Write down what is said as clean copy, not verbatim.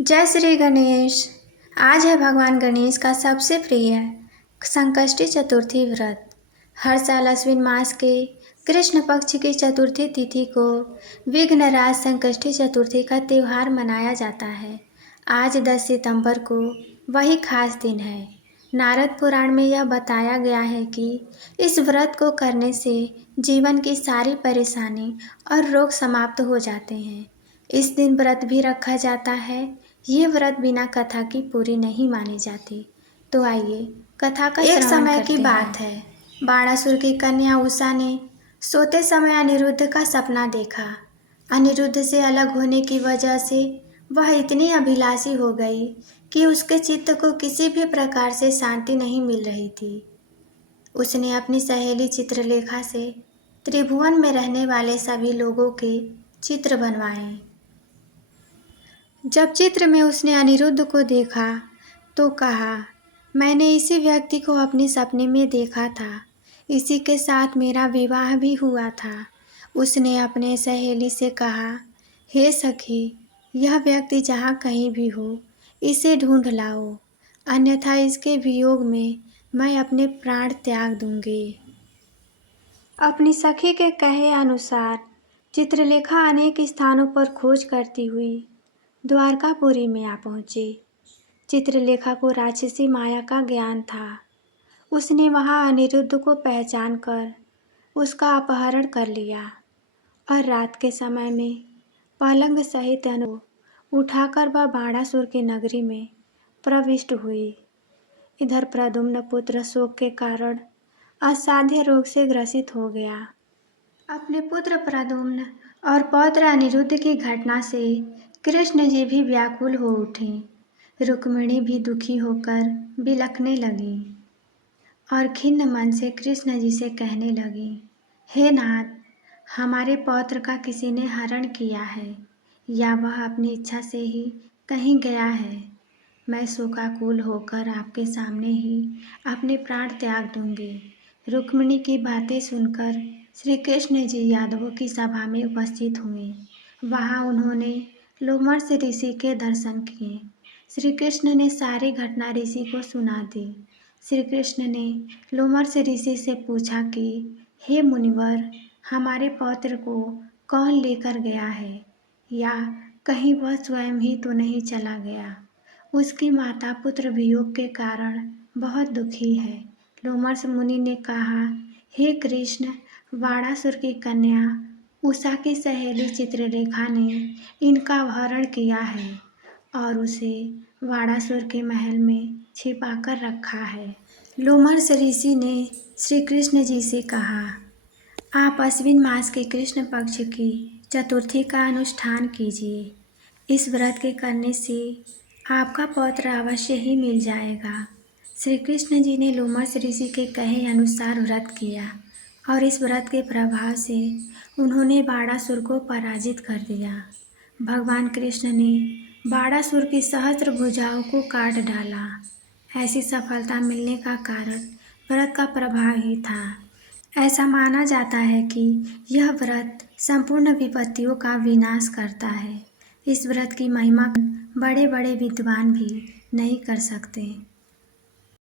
जय श्री गणेश। आज है भगवान गणेश का सबसे प्रिय संकष्टी चतुर्थी व्रत। हर साल अश्विन मास के कृष्ण पक्ष की चतुर्थी तिथि को विघ्नराज संकष्टी चतुर्थी का त्यौहार मनाया जाता है। आज 10 सितंबर को वही खास दिन है। नारद पुराण में यह बताया गया है कि इस व्रत को करने से जीवन की सारी परेशानी और रोग समाप्त हो जाते हैं। इस दिन व्रत भी रखा जाता है। ये व्रत बिना कथा की पूरी नहीं मानी जाती। तो आइए कथा का एक समय की बात है। बाणासुर की कन्या उषा ने सोते समय अनिरुद्ध का सपना देखा। अनिरुद्ध से अलग होने की वजह से वह इतनी अभिलाषी हो गई कि उसके चित्त को किसी भी प्रकार से शांति नहीं मिल रही थी। उसने अपनी सहेली चित्रलेखा से त्रिभुवन में रहने वाले सभी लोगों के चित्र बनवाए। जब चित्र में उसने अनिरुद्ध को देखा तो कहा, मैंने इसी व्यक्ति को अपने सपने में देखा था। इसी के साथ मेरा विवाह भी हुआ था। उसने अपने सहेली से कहा, हे सखी, यह व्यक्ति जहाँ कहीं भी हो, इसे ढूंढ लाओ, अन्यथा इसके वियोग में मैं अपने प्राण त्याग दूंगी। अपनी सखी के कहे अनुसार चित्रलेखा अनेक स्थानों पर खोज करती हुई द्वारकापुरी में आ पहुंची। चित्रलेखा को राक्षसी माया का ज्ञान था। उसने वहां अनिरुद्ध को पहचान कर उसका अपहरण कर लिया और रात के समय में पलंग सहित उठाकर वह बाणासुर की नगरी में प्रविष्ट हुई। इधर प्रद्युम्न पुत्र शोक के कारण असाध्य रोग से ग्रसित हो गया। अपने पुत्र प्रद्युम्न और पौत्र अनिरुद्ध की घटना से कृष्ण जी भी व्याकुल हो उठे। रुक्मिणी भी दुखी होकर बिलखने लगी और खिन्न मन से कृष्ण जी से कहने लगी, हे नाथ, हमारे पौत्र का किसी ने हरण किया है या वह अपनी इच्छा से ही कहीं गया है। मैं शोकाकुल होकर आपके सामने ही अपने प्राण त्याग दूंगी। रुक्मिणी की बातें सुनकर श्री कृष्ण जी यादवों की सभा में उपस्थित हुए। वहां उन्होंने लोमश ऋषि के दर्शन किए। श्री कृष्ण ने सारी घटना ऋषि को सुना दी। श्री कृष्ण ने लोमश ऋषि से पूछा कि हे मुनिवर, हमारे पौत्र को कौन लेकर गया है या कहीं वह स्वयं ही तो नहीं चला गया। उसकी माता पुत्र वियोग के कारण बहुत दुखी है। लोमश मुनि ने कहा, हे कृष्ण, बाणासुर की कन्या उषा की सहेली चित्रलेखा ने इनका अपहरण किया है और उसे बाणासुर के महल में छिपाकर रखा है। लोमश ऋषि ने श्री कृष्ण जी से कहा, आप अश्विन मास के कृष्ण पक्ष की चतुर्थी का अनुष्ठान कीजिए। इस व्रत के करने से आपका पौत्र अवश्य ही मिल जाएगा। श्री कृष्ण जी ने लोमश ऋषि के कहे अनुसार व्रत किया और इस व्रत के प्रभाव से उन्होंने बाणासुर को पराजित कर दिया। भगवान कृष्ण ने बाणासुर की सहस्त्र भुजाओं को काट डाला। ऐसी सफलता मिलने का कारण व्रत का प्रभाव ही था। ऐसा माना जाता है कि यह व्रत संपूर्ण विपत्तियों का विनाश करता है। इस व्रत की महिमा बड़े बड़े विद्वान भी नहीं कर सकते।